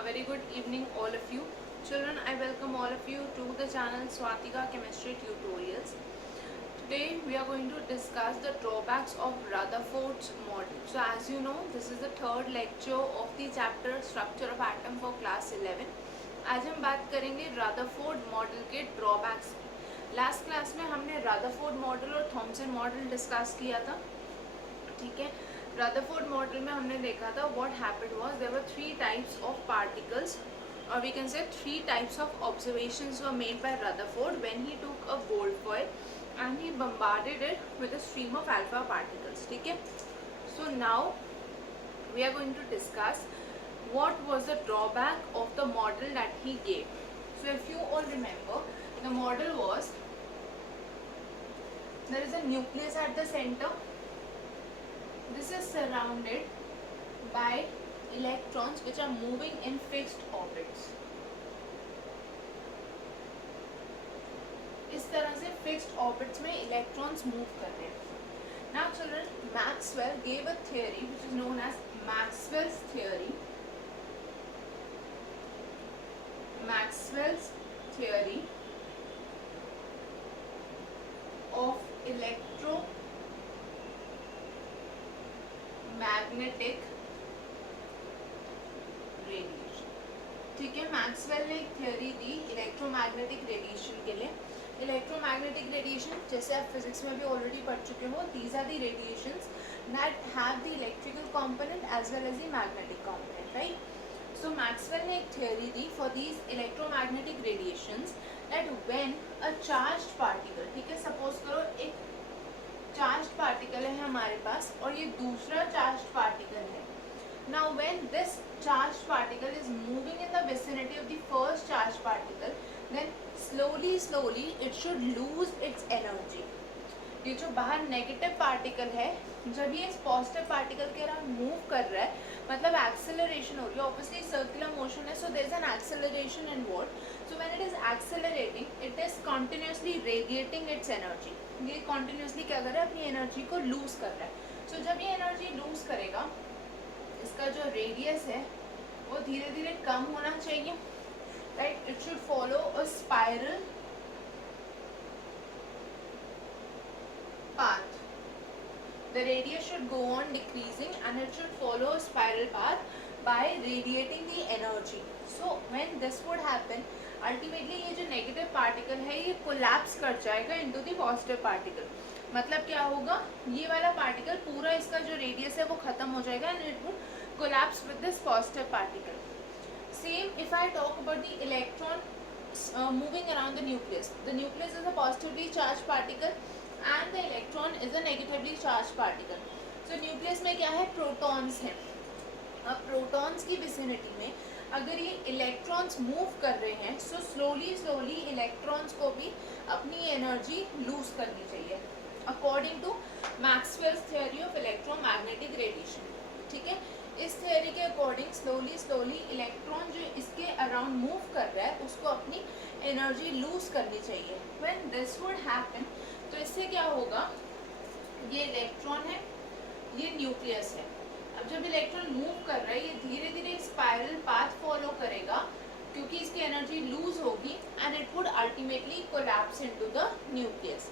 A very good evening all of you. Children, I welcome all of you to the channel Swatika Chemistry Tutorials. Today we are going to discuss the drawbacks of Rutherford's model. So as you know, this is the third lecture of the chapter Structure of Atom for class 11. आज हम बात करेंगे Rutherford model के ड्रॉबैक्स की. Last class में हमने Rutherford model और Thompson model discuss किया था. ठीक है. Rutherford मॉडल में हमने देखा था what happened was there were three types of particles, or we can say three types of observations were made by Rutherford when he took a gold foil and he bombarded it with a stream of alpha particles. ठीक है. So now we are going to discuss what was the drawback of the model that he gave. So if you all remember, the model was there is a nucleus at the center. This is surrounded by electrons which are moving in fixed orbits. इस तरह से fixed orbits में electrons move कर रहे हैं. Now children, Maxwell gave a theory which is known as Maxwell's theory. Maxwell's theory of electromagnetic radiation. ठीक है. मैक्सवेल ने एक थ्योरी दी इलेक्ट्रोमैग्नेटिक रेडिएशन के लिए. इलेक्ट्रोमैग्नेटिक रेडिएशन जैसे आप फिजिक्स में भी ऑलरेडी पढ़ चुके हो, these are the radiations that have the electrical component as well as the magnetic component, right. So Maxwell ने एक थ्योरी दी for these electromagnetic radiations that when a charged particle, ठीक है, सपोज करो एक चार्ज्ड पार्टिकल है हमारे पास और ये दूसरा चार्ज्ड पार्टिकल है. Now when this charged particle is moving in the vicinity of the first charged particle, then slowly it should lose its energy. ये जो बाहर नेगेटिव पार्टिकल है, जब ये इस पॉजिटिव पार्टिकल के अराउंड मूव कर रहा है, मतलब एक्सेलरेशन हो रही है. ऑब्वियसली सर्कुलर मोशन है, so there is an acceleration involve. So when it is accelerating, it is continuously radiating its energy. ये कंटिन्यूसली क्या कर रहा है, अपनी एनर्जी को लूज कर रहा है. सो जब ये एनर्जी लूज करेगा, इसका जो रेडियस है वो धीरे धीरे कम होना चाहिए, right. It should follow a spiral path. The radius should go on decreasing and it should follow a spiral path by radiating the energy. So when this would happen, ultimately ये जो negative particle है ये collapse कर जाएगा into the positive particle. मतलब क्या होगा, ये वाला पार्टिकल पूरा इसका जो रेडियस है वो खत्म हो जाएगा and it would collapse with this positive particle. Same if I talk about the electron moving around the nucleus. The nucleus is a positively charge particle and the electron is a negatively charge particle. सो न्यूक्लियस में क्या है, प्रोटॉन्स हैं. अब प्रोटॉन्स की विसिनिटी में अगर ये electrons move कर रहे हैं, सो स्लोली इलेक्ट्रॉन्स को भी अपनी एनर्जी लूज करनी चाहिए according to Maxwell's theory of electromagnetic radiation. ठीक है. इस थ्योरी के अकॉर्डिंग स्लोली इलेक्ट्रॉन जो इसके अराउंड मूव कर रहा है उसको अपनी एनर्जी लूज करनी चाहिए. व्हेन दिस वुड हैपन, तो इससे क्या होगा, ये इलेक्ट्रॉन है, ये न्यूक्लियस है. अब जब इलेक्ट्रॉन मूव कर रहा है, ये धीरे धीरे एक स्पाइरल पाथ फॉलो करेगा क्योंकि इसकी एनर्जी लूज होगी and it would ultimately collapse into the nucleus.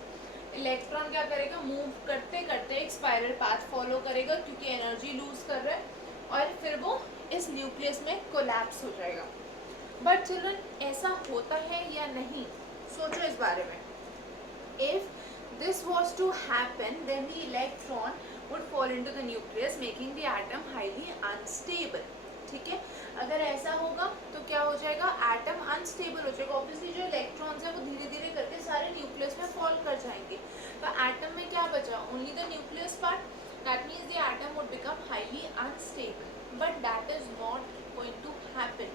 Electron क्या करेगा, मूव करते करते एक स्पाइरल पाथ फॉलो करेगा क्योंकि एनर्जी लूज कर रहा है और फिर वो इस न्यूक्लियस में कोलैप्स हो जाएगा. बट चिल्ड्रन, ऐसा होता है या नहीं, सोचो इस बारे में. If this was to happen, then the electron would fall into the nucleus making the atom highly unstable. ठीक है. अगर ऐसा होगा तो क्या हो जाएगा, एटम अनस्टेबल हो जाएगा. ऑब्वियसली जो इलेक्ट्रॉन्स है वो धीरे धीरे करके सारे न्यूक्लियस में फॉल कर जाएंगे. तो एटम में क्या बचा, only the nucleus part. That means the atom would become highly unstable. But that is not going to happen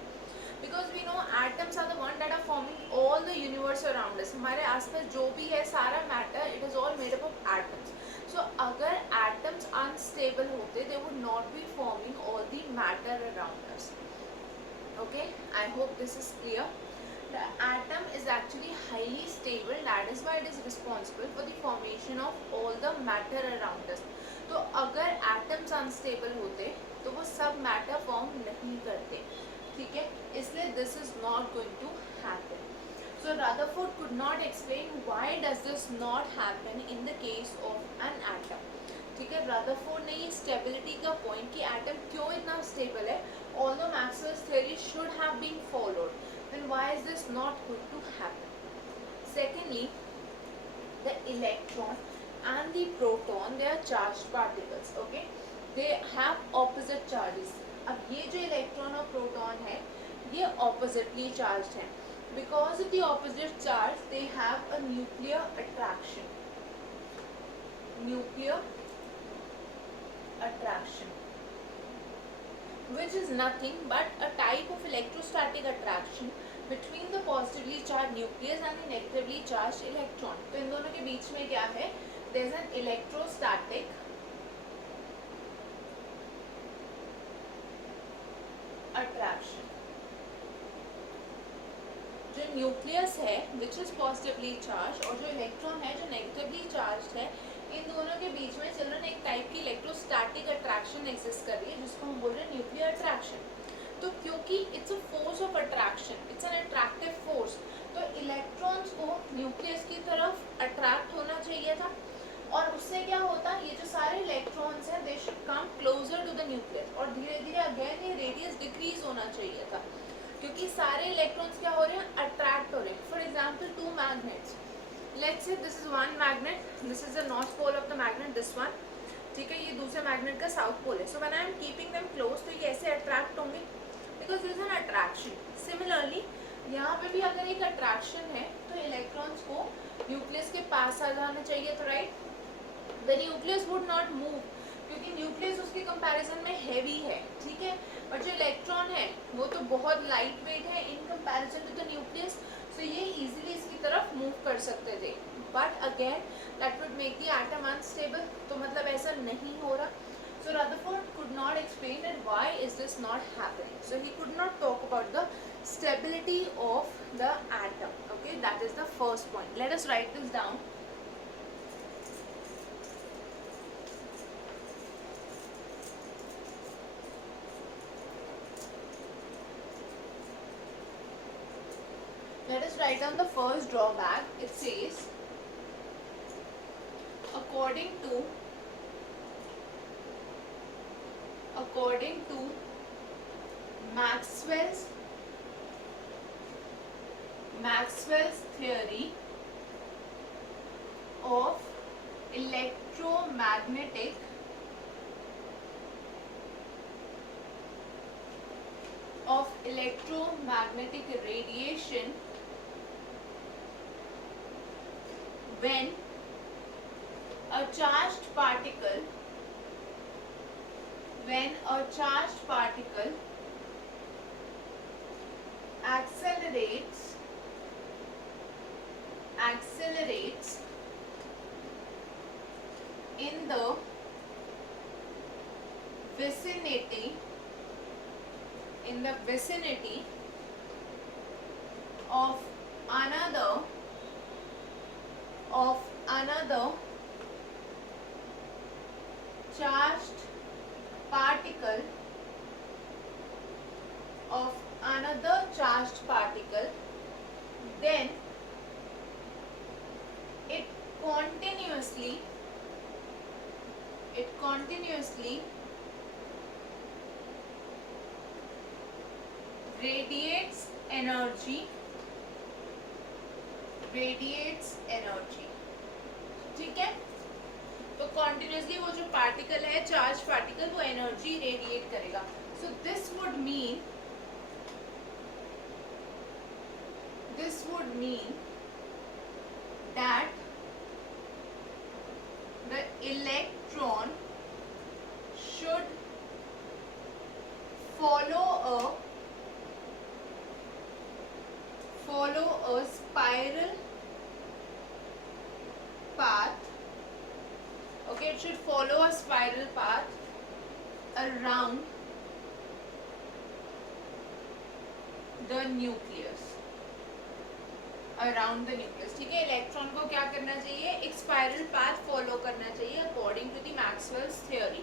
because we know atoms are the one that are forming all the universe around us. हमारे आसपास जो भी है सारा matter, it is all made up of atoms. So अगर atoms unstable होते, they would not be forming all the matter around us. Okay, I hope this is clear. The atom is actually highly stable. That is why it is responsible for the formation of all the matter around us. तो अगर atoms unstable होते तो वो सब matter form नहीं करते. ठीक है. So Rutherford could not explain why does this not happen in the case of an atom. ठीक है, रदरफोर्ड ने ये स्टेबिलिटी का पॉइंट कि एटम क्यों इतना स्टेबल है, although Maxwell's theory should have been followed, then why is this not going to happen? Secondly, the electron and the proton, they are charged particles. Okay, they have opposite charges. अब ये जो इलेक्ट्रॉन और प्रोटॉन है ये oppositely charged है. Because of the opposite charge, they have a nuclear attraction. Nuclear attraction, which is nothing but a type of electrostatic attraction between the positively charged nucleus and the negatively charged electron. तो इन दोनों के बीच में क्या है? There is an electrostatic attraction. जो न्यूक्लियस है which is positively charge और जो इलेक्ट्रॉन है जो नेगेटिवली चार्ज है, इन दोनों के बीच में चिल्ड्रन एक टाइप की इलेक्ट्रोस्टैटिक अट्रैक्शन एग्जिस्ट कर रही है जिसको हम बोल रहे हैं न्यूक्लियर अट्रैक्शन. तो क्योंकि it's a force of attraction, it's an attractive force, तो इलेक्ट्रॉन्स को न्यूक्लियस की तरफ अट्रैक्ट होना चाहिए था और उससे क्या होता, ये जो सारे इलेक्ट्रॉन्स हैं they should come closer to the nucleus और धीरे धीरे अगेन ये रेडियस डिक्रीज होना चाहिए था क्योंकि सारे इलेक्ट्रॉन्स क्या हो रहे हैं, अट्रैक्ट हो रहे हैं. For example two magnets, let's say this is one magnet, this is the north pole of the magnet, this one, ठीक है, ये दूसरे मैग्नेट का साउथ पोल है. So when I am keeping them close, तो ये ऐसे अट्रैक्ट होंगे because this is an attraction. Similarly यहाँ पे भी अगर एक अट्रैक्शन है तो इलेक्ट्रॉन्स को न्यूक्लियस के पास आ जाना चाहिए, तो right, the nucleus would not move क्योंकि न्यूक्लियस उसके कंपैरिजन में हैवी है, ठीक है, बट जो इलेक्ट्रॉन है वो तो बहुत लाइट वेट है in comparison to the nucleus, so ये इजीली इसकी तरफ मूव कर सकते थे. But again that would make the atom unstable, तो मतलब ऐसा नहीं हो रहा. So Rutherford could not explain that why is this not happening. So he could not talk about the stability of the atom. Okay, that is the first point. Let us write this down. Let us write down the first drawback. It says, according to Maxwell's theory of electromagnetic radiation, when a charged particle accelerates in the vicinity of another charged particle then it continuously radiates energy. ठीक है, तो कॉन्टिन्यूसली वो जो पार्टिकल है, charge particle, वो energy radiate करेगा. So this would mean that the electron should follow a spiral path. Okay, it should follow a spiral path around the nucleus. ठीक है, इलेक्ट्रॉन को क्या करना चाहिए, एक स्पाइरल पाथ फॉलो करना चाहिए according to the Maxwell's theory.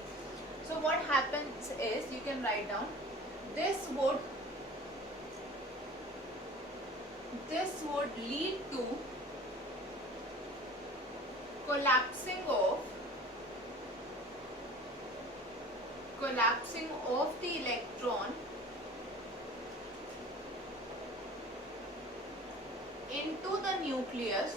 So what happens is, you can write down, this would lead to collapsing of the electron into the nucleus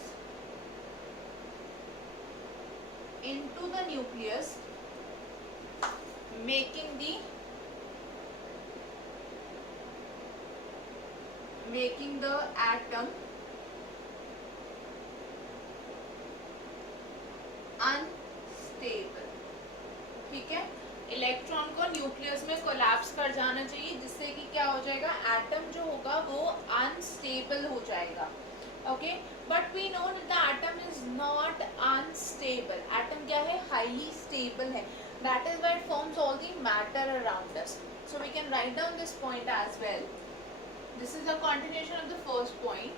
making the atom unstable. ठीक है, इलेक्ट्रॉन को न्यूक्लियस में कोलैप्स कर जाना चाहिए, जिससे कि क्या हो जाएगा, एटम जो होगा वो अनस्टेबल हो जाएगा. Okay, but we know the atom is not unstable. Atom क्या है, हाईली स्टेबल है. That is why it forms all the matter around us. So we can write down this point as well. This is a continuation of the first point.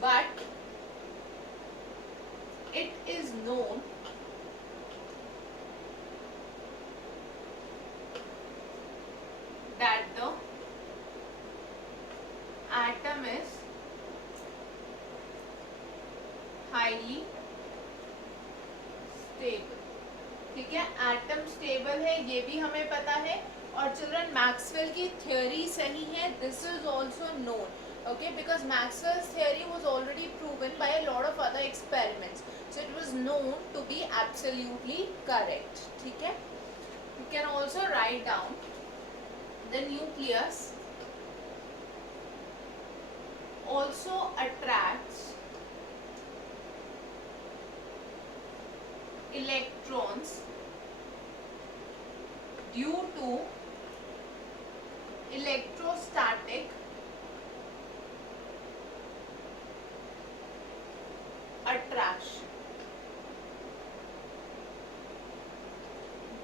But it is known that the atom is highly stable. ठीक है, atom stable है ये भी हमें पता है. और children, Maxwell की थ्योरी सही है, this is also known. Okay, because Maxwell's theory was already proven by a lot of other experiments, so it was known to be absolutely correct. ठीक है, you can also write down the nucleus also attracts electrons due to electrostatic attraction.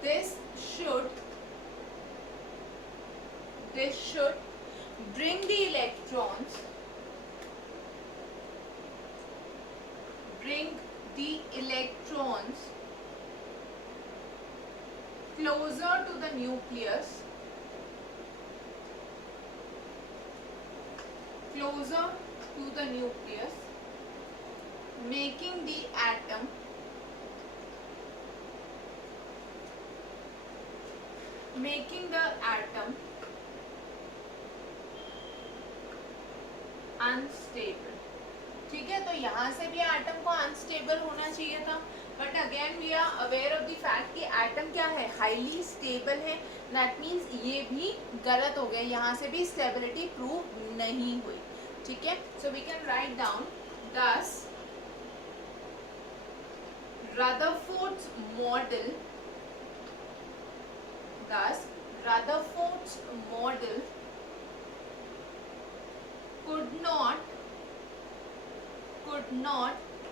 This should bring the electrons closer to the nucleus, making the atom unstable. ठीक है, तो यहाँ से भी एटम को अनस्टेबल होना चाहिए था, but again we are aware of the fact कि एटम क्या है, हाईली स्टेबल है. दैट मीन्स ये भी गलत हो गया, यहाँ से भी स्टेबिलिटी प्रूव नहीं हुई. ठीक है, so we can write down this Rutherford's model could not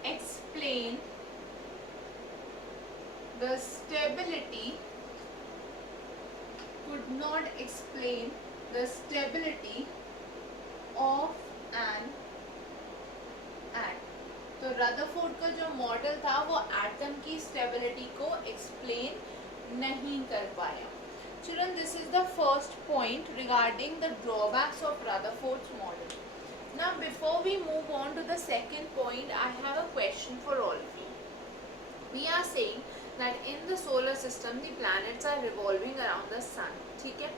explain the stability of an atom. तो रदरफोर्ड का जो मॉडल था वो एटम की स्टेबिलिटी को एक्सप्लेन नहीं कर पाया. Children, this is the first point regarding the drawbacks of Rutherford's model. Now before we move on to the second point, I have a question for all of you. We are saying that in the solar system the planets are revolving around the sun. ठीक है,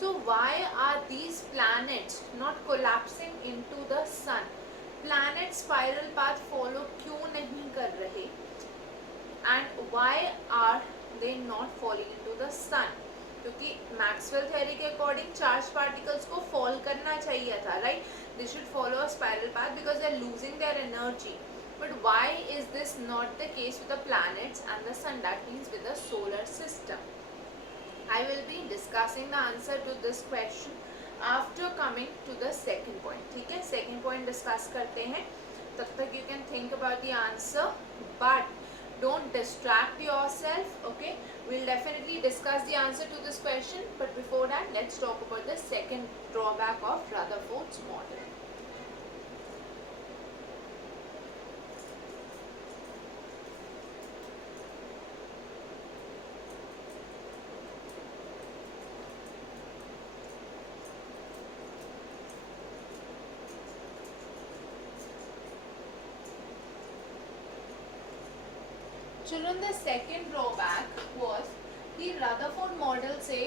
so why are these planets not collapsing into the sun? Planet spiral path follow क्यों नहीं कर रहे, and why are they not falling into the sun? क्योंकि Maxwell theory के according charge particles को fall करना चाहिए था, right? They should follow a spiral path because they are losing their energy. But why is this not the case with the planets and the sun? That means with the solar system. I will be discussing the answer to this question after coming to the second point. ठीक है, second point discuss करते हैं, तब तक you can think about the answer. But Don't distract yourself. Okay, we'll definitely discuss the answer to this question, but before that, let's talk about the second drawback of Rutherford's model. Children, the second drawback was कि Rutherford model से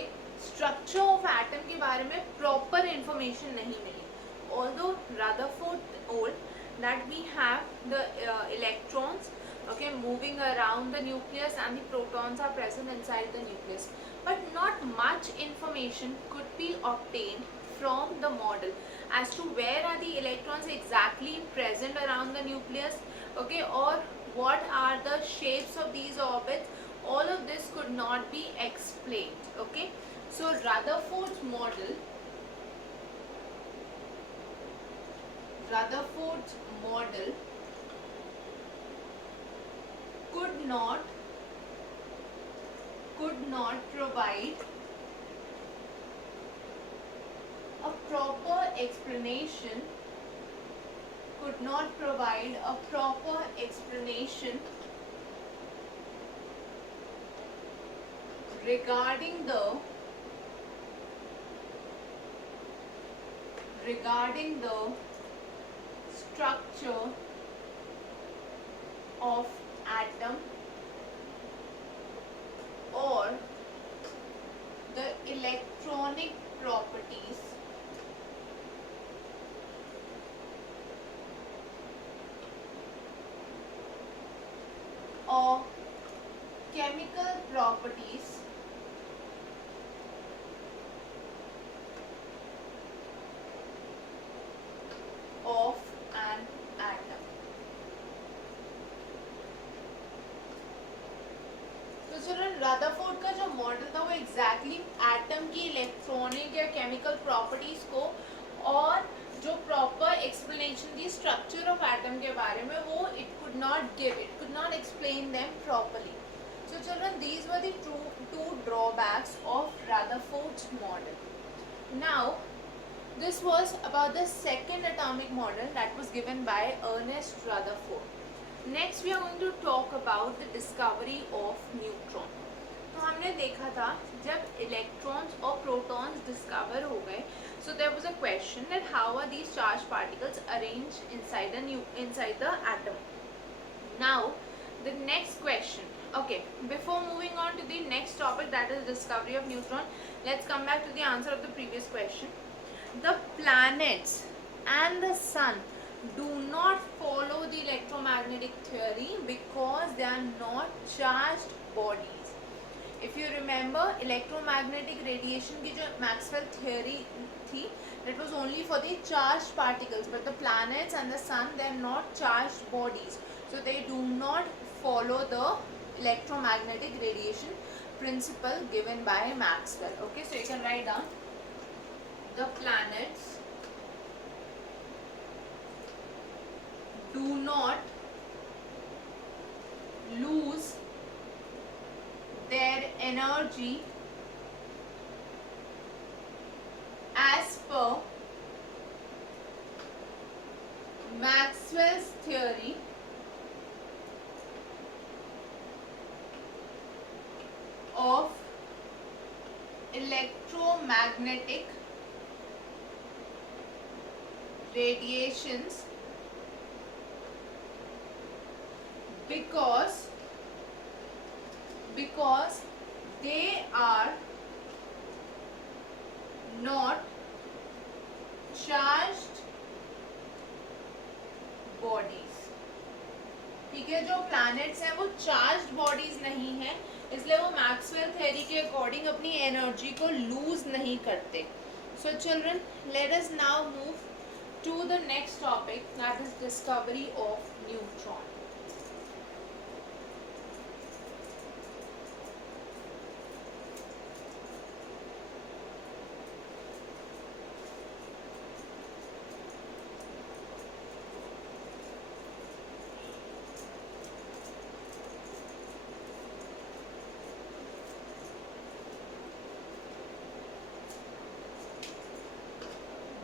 structure of atom के बारे में proper information नहीं मिली. Although Rutherford told that we have the electrons, okay, moving around the nucleus and the protons are present inside the nucleus, but not much information could be obtained from the model as to where are the electrons exactly present around the nucleus, okay, or what are the shapes of these orbits. All of this could not be explained. Okay, so Rutherford's model could not provide a proper explanation regarding the structure of atom or the electronic properties or chemical properties of an atom. तो children Rutherford का जो मॉडल था वो exactly atom की इलेक्ट्रॉनिक या chemical properties को और जो प्रॉपर एक्सप्लेनेशन थी स्ट्रक्चर ऑफ एटम के बारे में वो it could not explain them properly. So children, these were the two drawbacks of Rutherford's model. Now, this was about the second atomic model that was given by Ernest Rutherford. Next, we are going to talk about the discovery of neutron. तो हमने देखा था जब electrons और protons discover हो गए, so there was a question that how are these charged particles arranged inside the atom. Now, the next question. Okay, before moving on to the next topic, that is discovery of neutron, let's come back to the answer of the previous question. The planets and the sun do not follow the electromagnetic theory because they are not charged bodies. If you remember, electromagnetic radiation की जो Maxwell theory थी, that was only for the charged particles, but the planets and the sun, they are not charged bodies, so they do not follow the electromagnetic radiation principle given by Maxwell. Okay, so you can write down the planets do not lose their energy as per Maxwell's theory of electromagnetic radiations because they are not charged bodies. ठीक है, जो planets हैं वो charged bodies नहीं है, इसलिए वो Maxwell theory के अकॉर्डिंग अपनी एनर्जी को लूज नहीं करते. So children, let us now move to the next topic, that is discovery of neutron.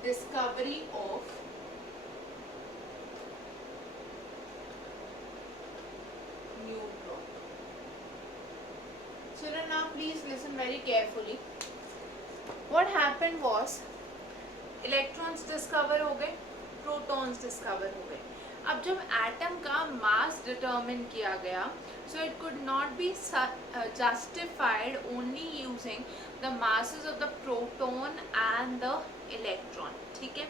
discovery of neutron. Children, now please listen very carefully. What happened was electrons discover हो गए, protons discover हो गए. अब जब एटम का मास डिटरमिन किया गया, so it could not be justified only using the masses of the proton and the electron. ठीक है,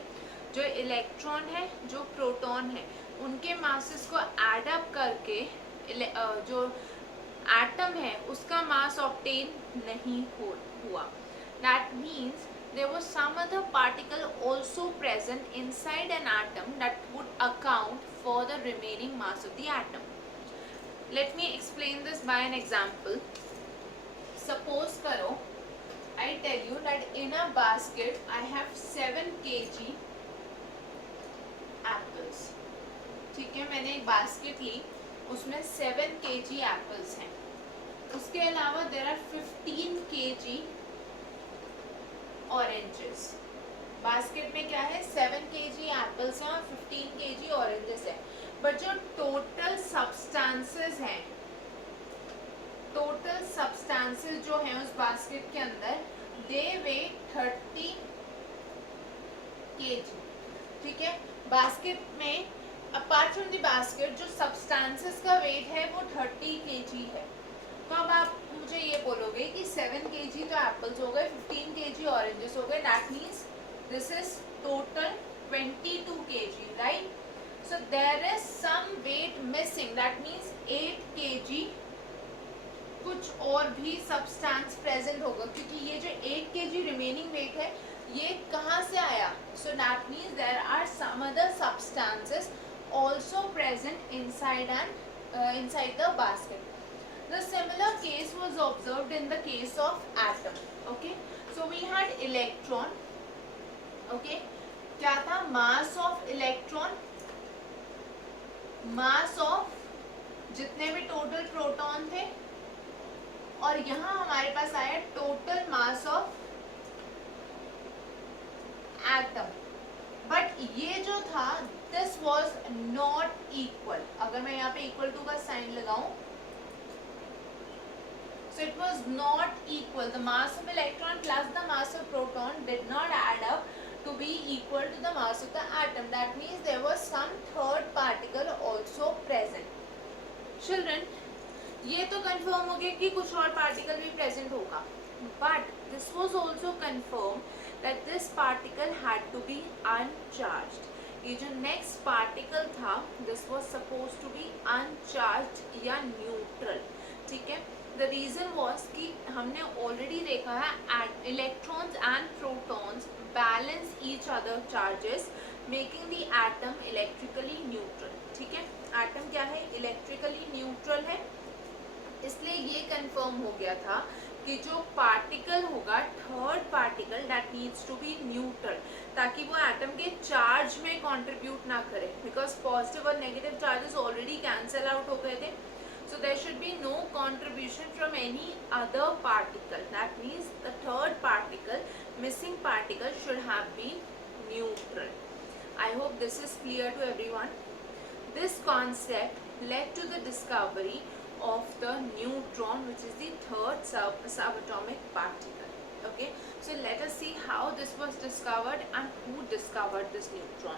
जो इलेक्ट्रॉन है, जो प्रोटॉन है, उनके मासेस को एड अप करके जो एटम है उसका मास ऑब्टेन नहीं हुआ. That means there was some other particle also present inside an atom that would account for the remaining mass of the atom. Let me explain this by an example. Suppose karo, I tell you that in a basket I have 7 kg apples. ठीक है, मैंने एक बास्केट ली, उसमें 7 kg apples हैं. उसके अलावा there are 15 kg oranges. Basket में क्या है, 7 kg एप्पल्स हैं और 15 kg ऑरेंजेस है. बट जो टोटल सब्सटेंसेस हैं, टोटल सब्सटेंसेस जो हैं उस बास्केट के अंदर, दे वेट 30 kg. ठीक है, बास्केट में अपार्ट फ्रॉम द बास्केट जो सब्सटेंसेस का वेट है वो 30 kg है. तो अब आप मुझे ये बोलोगे कि 7 kg तो एप्पल्स हो गए, 15 kg ऑरेंजेस हो गए, that means this is total 22 kg, right? So there is some weight missing, that means 8 kg कुछ और भी सब्सटेंस प्रेजेंट होगा, क्योंकि ये जो 8 kg रिमेनिंग वेट है ये कहाँ से आया? So that means there are some other substances also present inside the basket. The similar case was observed in the case of atom. Okay, so we had electron. Okay, क्या था? mass of electron, mass of जितने भी total proton थे, और यहाँ हमारे पास आया total mass of atom. But ये जो था this was not equal. अगर मैं यहाँ पे equal to का साइन लगाऊं, so it was not equal. The mass of electron plus the mass of proton did not add up to be equal to the mass of the atom. That means there was some third particle also present. Children, ये तो confirm हो गया कि कुछ और particle भी present होगा. But this was also confirmed that this particle had to be uncharged. ये जो next particle था, this was supposed to be uncharged या neutral. ठीक है? The reason was कि हमने already देखा है electrons and protons balance each other charges, making the atom electrically neutral. ठीक है, atom क्या है? electrically neutral है. इसलिए ये confirm हो गया था कि जो particle होगा, third particle that needs to be neutral, ताकि वो atom के charge में contribute ना करे, because positive और negative charges already cancel out हो गए थे. So there should be no contribution from any other particle. That means the third particle, missing particle, should have been neutral. I hope this is clear to everyone. This concept led to the discovery of the neutron, which is the third subatomic particle. Okay, so let us see how this was discovered and who discovered this neutron.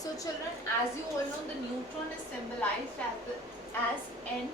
So children, as you all know, the neutron is symbolized as N